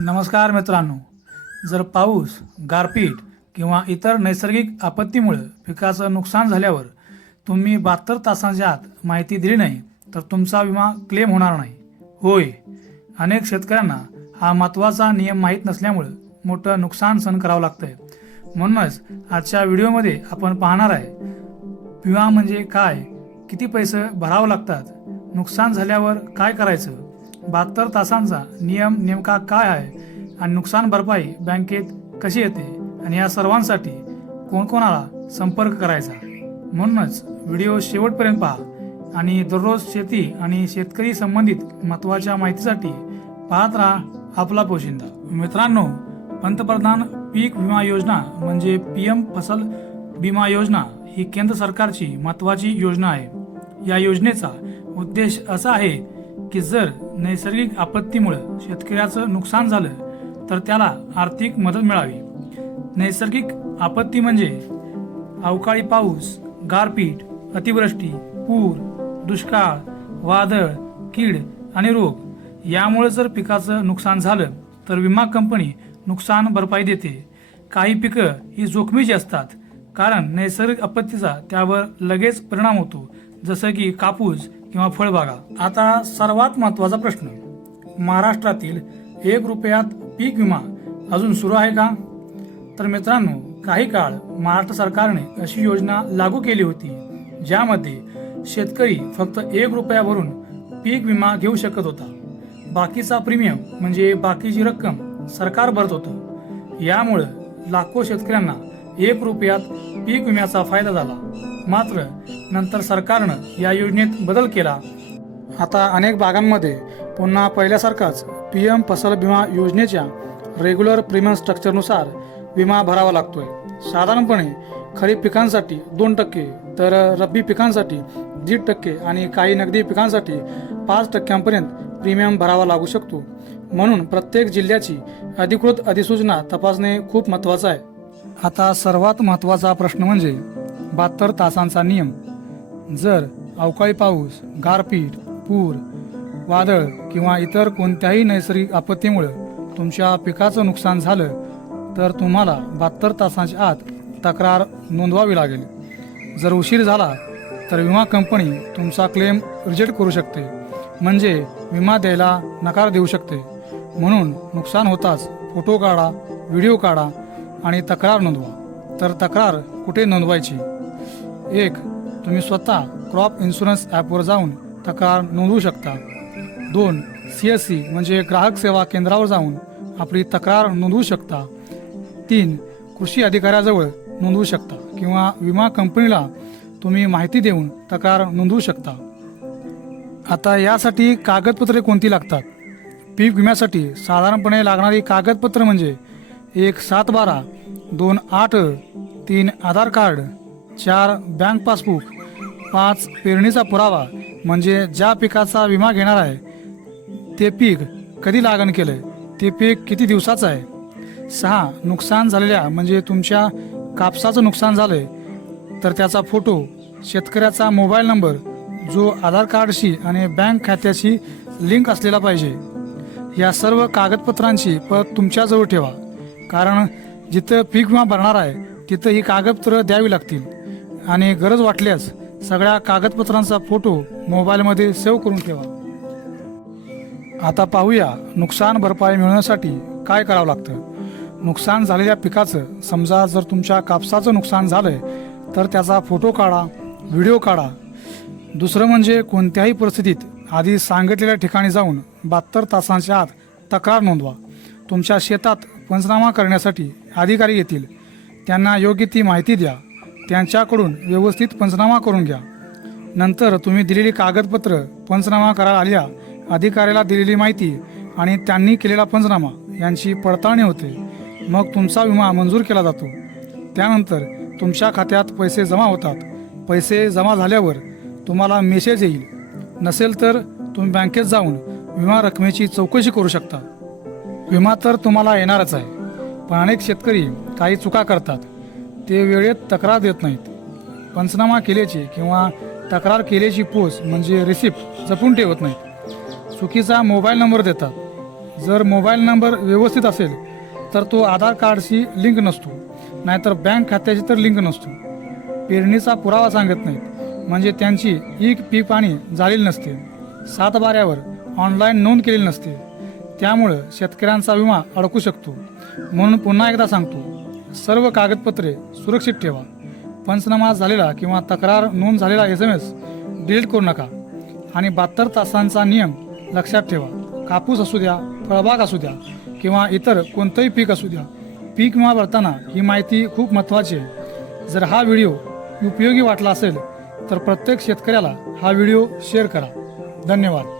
नमस्कार मित्रांनो, जर पाऊस, गारपीट किंवा इतर नैसर्गिक आपत्तीमुळे पिकाचं नुकसान झाल्यावर तुम्ही 72 तासांच्या आत माहिती दिली नाही तर तुमचा विमा क्लेम होणार नाही. होय, अनेक शेतकऱ्यांना हा महत्त्वाचा नियम माहीत नसल्यामुळे मोठं नुकसान सहन करावं लागतंय. म्हणूनच आजच्या व्हिडिओमध्ये आपण पाहणार आहे विमा म्हणजे काय, किती पैसे भरावे लागतात, नुकसान झाल्यावर काय करायचं, 72 तासांचा नियम नेमका काय आहे आणि नुकसान भरपाई बँकेत कशी येते आणि या सर्वांसाठी कोणाला संपर्क करायचा. म्हणूनच व्हिडिओ शेवटपर्यंत पहा आणि दररोज शेती आणि शेतकरी संबंधित महत्त्वाच्या माहितीसाठी पाहत राहा आपला पोशिंदा. मित्रांनो, पंतप्रधान पीक विमा योजना म्हणजे PM फसल विमा योजना ही केंद्र सरकारची महत्त्वाची योजना आहे. या योजनेचा उद्देश असा आहे की जर नैसर्गिक आपत्तीमुळे शेतकऱ्याचं नुकसान झालं तर त्याला आर्थिक मदत मिळावी. नैसर्गिक आपत्ती म्हणजे अवकाळी पाऊस, गारपीट, अतिवृष्टी, पूर, दुष्काळ, वादळ, कीड आणि रोग यामुळे जर पिकाचं नुकसान झालं तर विमा कंपनी नुकसान भरपाई देते. काही पिकं ही जोखमीची असतात कारण नैसर्गिक आपत्तीचा त्यावर लगेच परिणाम होतो, जसं की कापूस किंवा फळबागा. आता सर्वात महत्त्वाचा प्रश्न, महाराष्ट्रातील 1 रुपयात पीक विमा अजून सुरू आहे का? तर मित्रांनो, काही काळ महाराष्ट्र सरकारने अशी योजना लागू केली होती ज्यामध्ये शेतकरी फक्त 1 रुपया भरून पीक विमा घेऊ शकत होता. बाकीचा प्रीमियम म्हणजे बाकीची रक्कम सरकार भरत होतं. यामुळे लाखो शेतकऱ्यांना 1 रुपयात पीक विम्याचा फायदा झाला. मात्र नंतर सरकारनं या योजनेत बदल केला. आता अनेक भागांमध्ये पुन्हा पहिल्यासारखाच PM फसल विमा योजनेच्या रेग्युलर प्रीमियम स्ट्रक्चरनुसार विमा भरावा लागतोय. साधारणपणे खरीप पिकांसाठी 2%, तर रब्बी पिकांसाठी 1.5% आणि काही नगदी पिकांसाठी 5% प्रीमियम भरावा लागू शकतो. म्हणून प्रत्येक जिल्ह्याची अधिकृत अधिसूचना तपासणे खूप महत्त्वाचं आहे. आता सर्वात महत्त्वाचा प्रश्न म्हणजे 72 तासांचा नियम. जर अवकाळी पाऊस, गारपीट, पूर, वादळ किंवा इतर कोणत्याही नैसर्गिक आपत्तीमुळे तुमच्या पिकाचं नुकसान झालं तर तुम्हाला 72 तासांच्या आत तक्रार नोंदवावी लागेल. जर उशीर झाला तर विमा कंपनी तुमचा क्लेम रिजेक्ट करू शकते, म्हणजे विमा द्यायला नकार देऊ शकते. म्हणून नुकसान होताच फोटो काढा, व्हिडिओ काढा आणि तक्रार नोंदवा. तर तक्रार कुठे नोंदवायची? 1. तुम्ही स्वतः क्रॉप इन्शुरन्स ॲपवर जाऊन तक्रार नोंदवू शकता. 2. CSC म्हणजे ग्राहक सेवा केंद्रावर जाऊन आपली तक्रार नोंदवू शकता. 3. कृषी अधिकाऱ्याजवळ नोंदवू शकता किंवा विमा कंपनीला तुम्ही माहिती देऊन तक्रार नोंदवू शकता. आता यासाठी कागदपत्रे कोणती लागतात? पीक विम्यासाठी साधारणपणे लागणारी कागदपत्र म्हणजे 1 7/12, 2 8, 3 आधार कार्ड, 4 बँक पासबुक, 5 पेरणीचा पुरावा म्हणजे ज्या पिकाचा विमा घेणार आहे ते पीक कधी लागण केलंय, ते पीक किती दिवसाचं आहे. 6 नुकसान झालेल्या म्हणजे तुमच्या कापसाचं नुकसान झालंय तर त्याचा फोटो, शेतकऱ्याचा मोबाईल नंबर जो आधार कार्डशी आणि बँक खात्याशी लिंक असलेला पाहिजे. या सर्व कागदपत्रांची प्रत तुमच्याजवळ ठेवा, कारण जिथं पीक विमा भरणार आहे तिथं ही कागदपत्रं द्यावी लागतील आणि गरज वाटल्यास सगळ्या कागदपत्रांचा फोटो मोबाईलमध्ये सेव्ह करून ठेवा. आता पाहूया नुकसान भरपाई मिळवण्यासाठी काय करावं लागतं. नुकसान झालेल्या पिकाचं, समजा जर तुमच्या कापसाचं नुकसान झालंय तर त्याचा फोटो काढा, व्हिडिओ काढा. दुसरं म्हणजे कोणत्याही परिस्थितीत आधी सांगितलेल्या ठिकाणी जाऊन 72 तासांच्या आत तक्रार नोंदवा. तुमच्या शेतात पंचनामा करण्यासाठी अधिकारी येतील, त्यांना योग्य ती माहिती द्या, त्यांच्याकडून व्यवस्थित पंचनामा करून घ्या. नंतर तुम्ही दिलेली कागदपत्र, पंचनामा करायला आलेल्या अधिकाऱ्याला दिलेली माहिती आणि त्यांनी केलेला पंचनामा यांची पडताळणी होते. मग तुमचा विमा मंजूर केला जातो. त्यानंतर तुमच्या खात्यात पैसे जमा होतात. पैसे जमा झाल्यावर तुम्हाला मेसेज येईल. नसेल तर तुम्ही बँकेत जाऊन विमा रकमेची चौकशी करू शकता. विमा तर तुम्हाला येणारच आहे, पण अनेक शेतकरी काही चुका करतात. ते वेळेत तक्रार देत नाहीत. पंचनामा केल्याची किंवा तक्रार केल्याची पोच म्हणजे रिसिप्ट जपून ठेवत नाहीत. चुकीचा मोबाईल नंबर देतात. जर मोबाईल नंबर व्यवस्थित असेल तर तो आधार कार्डशी लिंक नसतो, नाहीतर बँक खात्याशी तर लिंक नसतो. पेरणीचा पुरावा सांगत नाहीत म्हणजे त्यांची पीक पाणी झालेली नसते, सातबाऱ्यावर ऑनलाईन नोंद केलेली नसते. त्यामुळं शेतकऱ्यांचा विमा अडकू शकतो. म्हणून पुन्हा एकदा सांगतो, सर्व कागदपत्रे सुरक्षित ठेवा. पंचनामा झालेला किंवा तक्रार नोंद झालेला SMS डिलीट करू नका. आणि 72 तासांचा नियम लक्षात ठेवा. कापूस असू द्या, फळबाग असू द्या किंवा इतर कोणतंही पीक असू द्या, पीक विमा भरताना ही माहिती खूप महत्त्वाची आहे. जर हा व्हिडिओ उपयोगी वाटला असेल तर प्रत्येक शेतकऱ्याला हा व्हिडिओ शेअर करा. धन्यवाद.